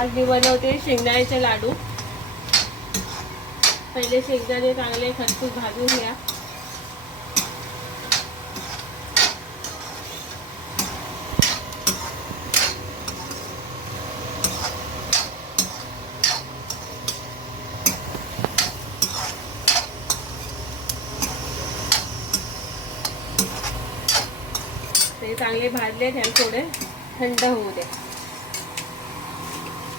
आज मी बनवते शेंगदाण्याचे लाडू. पहिले शेंगदाणे चांगले खसखस भाजून घ्या. ते चांगले भाजले थोडे. थंड होऊ द्या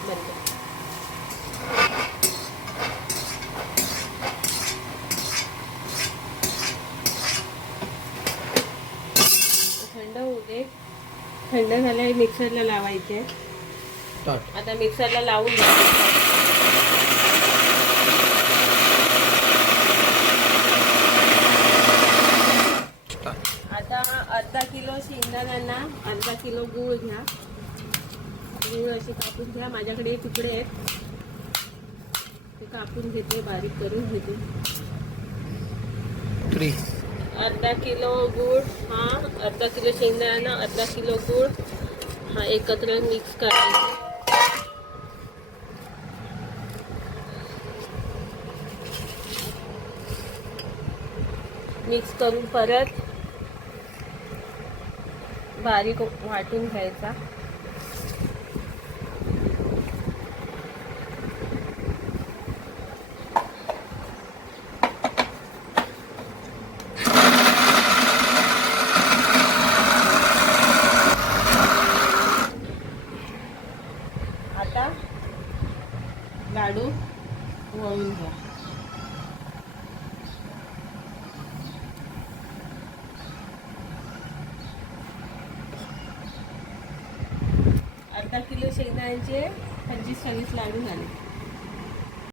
बंद थंड होऊ दे थंड झाल्या मिक्सरला लावायचे आता मिक्सरला लावून आता अर्धा किलो शेंगदाण्यांना अर्धा किलो गूळ घ्या. गूळ असे कापून घ्या. माझ्याकडे तुकडे आहेत. ते कापून घेते बारीक करून घेते. अर्धा किलो गूळ हा अर्धा किलो शेंगदाणा अर्धा किलो गूळ हा एकत्र मिक्स करायचा. मिक्स करून परत बारीक वाटून घ्यायचा. आता लाडू वळून घ्या. अर्धा किलो शेंगदाण्याचे पंचवीस सव्वीस लाडू झाले.